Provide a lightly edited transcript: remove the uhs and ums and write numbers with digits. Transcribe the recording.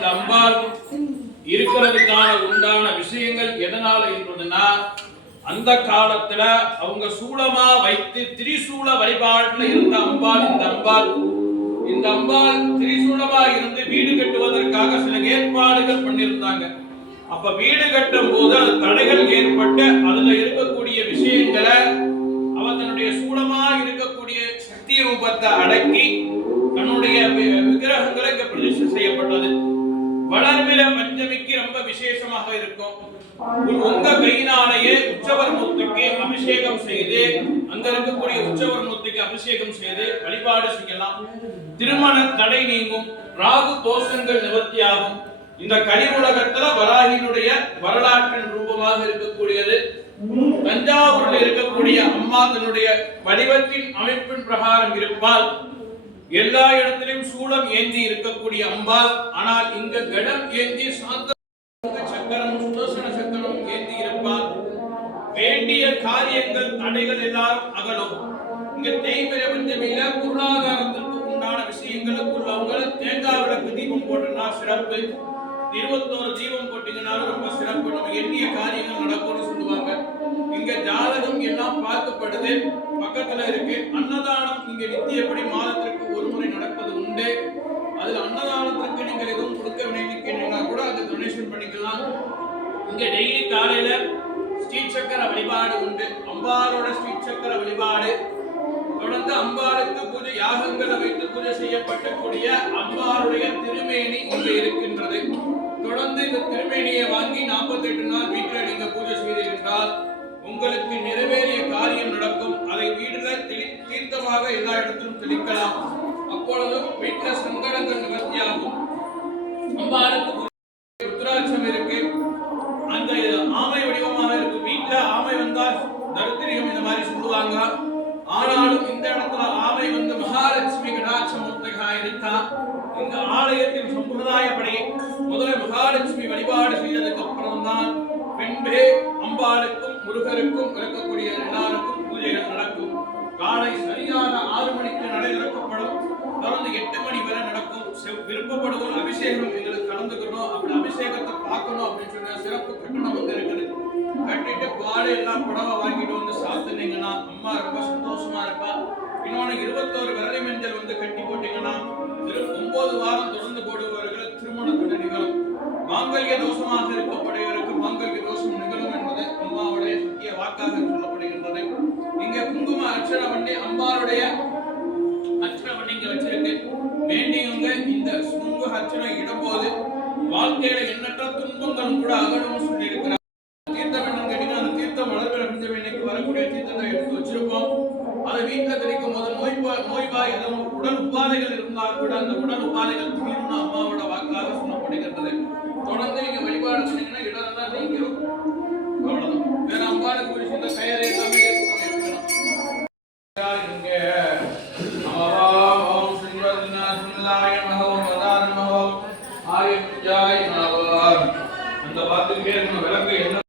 இந்த அம்பாள் இருக்கிறதுக்கான உண்டான விஷயங்கள் எதனால இருந்ததுன்னா, அந்த காலத்துல அவங்க சூளமா வைத்து திரிசூல வழிபாட்டுல இருந்த அம்பாள் இந்த அம்பாள் திரிசூலமா இருந்து வீடு கட்டுவதற்காக சில ஏற்பாடுகள் பண்ணியிருந்தாங்க. அப்ப வீடு கட்டும் போது அது தடைகள் ஏற்பட்டு அதுல இருக்கக்கூடிய விஷயங்களை அவ தன்னுடைய சூளமா இருக்கக்கூடிய சக்தி ரூபத்தை அடக்கி தன்னுடைய விக்கிரகங்களை இங்க பிரதிஷ்டை செய்யப்பட்டது. வளர்பிற பஞ்சமிக்கு ரொம்ப விசேஷமாக இருக்கும். உங்க கையினாலேயே உற்சவர் மூர்த்திக்கு அபிஷேகம் செய்து, அங்க இருக்கக்கூடிய உற்சவர் மூர்த்திக்கு அபிஷேகம் செய்து வழிபாடு செய்யலாம். திருமண தடை நீங்கும், ராகு தோஷங்கள் நிவர்த்தியாகும். இந்த கலியுலகத்துல வராகியினுடைய வரலாற்றின் ரூபமாக இருக்கக்கூடியது. தஞ்சாவூரில் இருக்கக்கூடிய அம்மா தன்னுடைய வடிவத்தின் அமைப்பின் பிரகாரம் இருப்பால், எல்லா இடத்திலும் சூளம் ஏந்தி இருக்கக்கூடிய அம்பாள். ஆனால் இங்க கடம் ஏந்தி சாந்த சக்கரம் சுதர்சன சக்கரம் ஏந்தி இருப்பால் வேண்டிய காரியங்கள் தடைகள் எல்லாரும் அகலும். இங்க தேய்பிரை பஞ்சமியில பொருளாதாரத்திற்கு உண்டான விஷயங்களுக்கு உள்ளவங்க தேங்காய் விளக்கு தீபம் போட்டா சிறப்பு. 21 தீபம் போட்டீங்கன்னாலும் ரொம்ப சிறப்பு. நம்ம எண்ணிய காரியங்கள் நடக்கும்னு சொல்லுவாங்க. இங்க ஜாதகம் எல்லாம் பார்க்கப்படுது, பக்கத்துல இருக்கு. அன்னதானம் இங்க நித்தியப்படி மாதத்திற்கு ஒரு முறை நடப்பது உண்டு. அதுல அன்னதானத்திற்கு நீங்கள் எதுவும் கொடுக்க வேண்டிய கூட அதை டொனேஷன் பண்ணிக்கலாம். இங்க டெய்லி காலையில ஸ்ரீ சக்கர வழிபாடு உண்டு. அம்பாளோட ஸ்ரீ சக்கர வழிபாடு தொடர்ந்து அம்பாளுக்கு பூஜை யாகங்களை வைத்து பூஜை செய்யப்பட்டக்கூடிய அம்பாளுடைய திருமேனி இங்க இருக்கின்றது. தொடர்ந்து இந்த திருமேனியை வாங்கி 48 நாள் வீட்டில் நீங்க பூஜை செய்திருந்தால் உங்களுக்கு நிறைவேறிய காரியம் நடக்கும். அதை வீடுல தீர்த்தமாக எல்லா இடத்திலும் தெளிக்கலாம். அப்பொழுதும் வீட்டில் சங்கடங்கள் நிவர்த்தியாகும். அம்பாளுக்கு ருத்ராட்சம் இருக்கு, அந்த ஆமை வடிவமாக இருக்கு. வீட்டுல ஆமை வந்தால் தரித்திரியம் இந்த மாதிரி சொல்லுவாங்க. ஆனாலும் இந்த இடத்துல ஆமை வந்து மகாலட்சுமி கடாட்சமூர்த்திகா இருக்கா. இந்த ஆலயத்தின் சம்பிரதாயப்படி முதல்ல மகாலட்சுமி வழிபாடு செய்ததுக்கு அப்புறம் தான் பின்பே அம்பாளுக்கும் முருகருக்கும் இருக்கக்கூடிய எல்லாருக்கும் பூஜைகள் நடக்கும். காலை சரியாக 6 மணிக்கு நடை திறக்கப்படும். தொடர்ந்து 8 மணி வரை நடக்கும். விருப்பப்படுவோம் அபிஷேகம் எங்களுக்கு கலந்துக்கணும், அப்படி அபிஷேகத்தை பார்க்கணும் அப்படின்னு சொன்ன சிறப்பு கட்டணம் வந்து இருக்குது. கட்டிட்டு பாடு எல்லாம் புடவை வாங்கிட்டு வந்து சாத்துனீங்கன்னா அம்மா ரொம்ப சந்தோஷமா இருப்பா. இன்னொன்னு 21 விரலி மஞ்சள் வந்து கட்டி போட்டீங்கன்னா 9 வாரம் தொடர்ந்து போடுபவர்கள் திருமணத்துடைய நிகழும். மாங்கல்ய தோஷமாக இருக்கக்கூடியவருக்கு மாங்கல்ய தோஷம் நிகழும் என்பது அம்மாவுடைய சத்திய வாக்காக சொல்லப்படுகின்றது. இங்க குங்கும அர்ச்சனை பண்ணி அம்பாளுடைய அர்ச்சனை பண்ணி இங்க வச்சிருக்கு. வேண்டியவங்க இந்த சுங்க அர்ச்சனை இடும்போது வாழ்க்கையில எண்ணற்ற துன்பங்களும் கூட அகலும் சொல்லி இருக்கிறார். தீர்த்தம் என்னன்னு கேட்டீங்கன்னா, அந்த தீர்த்தம் வளர்பிற பஞ்சமிக்கு வரக்கூடிய தீர்த்தத்தை எடுத்து வச்சிருப்போம். அதை வீட்டுல கிடைக்கும் போது நோய்வாய் எதுவும் உடல் உபாதைகள் இருந்தால் கூட அந்த உடல் உபாதைகள் தீரும் அம்மாவோட வாக்காக சொல்லப்படுகின்றது. தொடர்ந்து நீங்க வழிபாடு பண்ணீங்கன்னா இடம் தான் நீங்களும் அவ்வளவுதான். வேற அம்பாளுக்கு குறிச்சு இந்த கயிறு எல்லாமே அந்த பார்த்துக்கிட்டே இருக்கணும். விளக்கு என்ன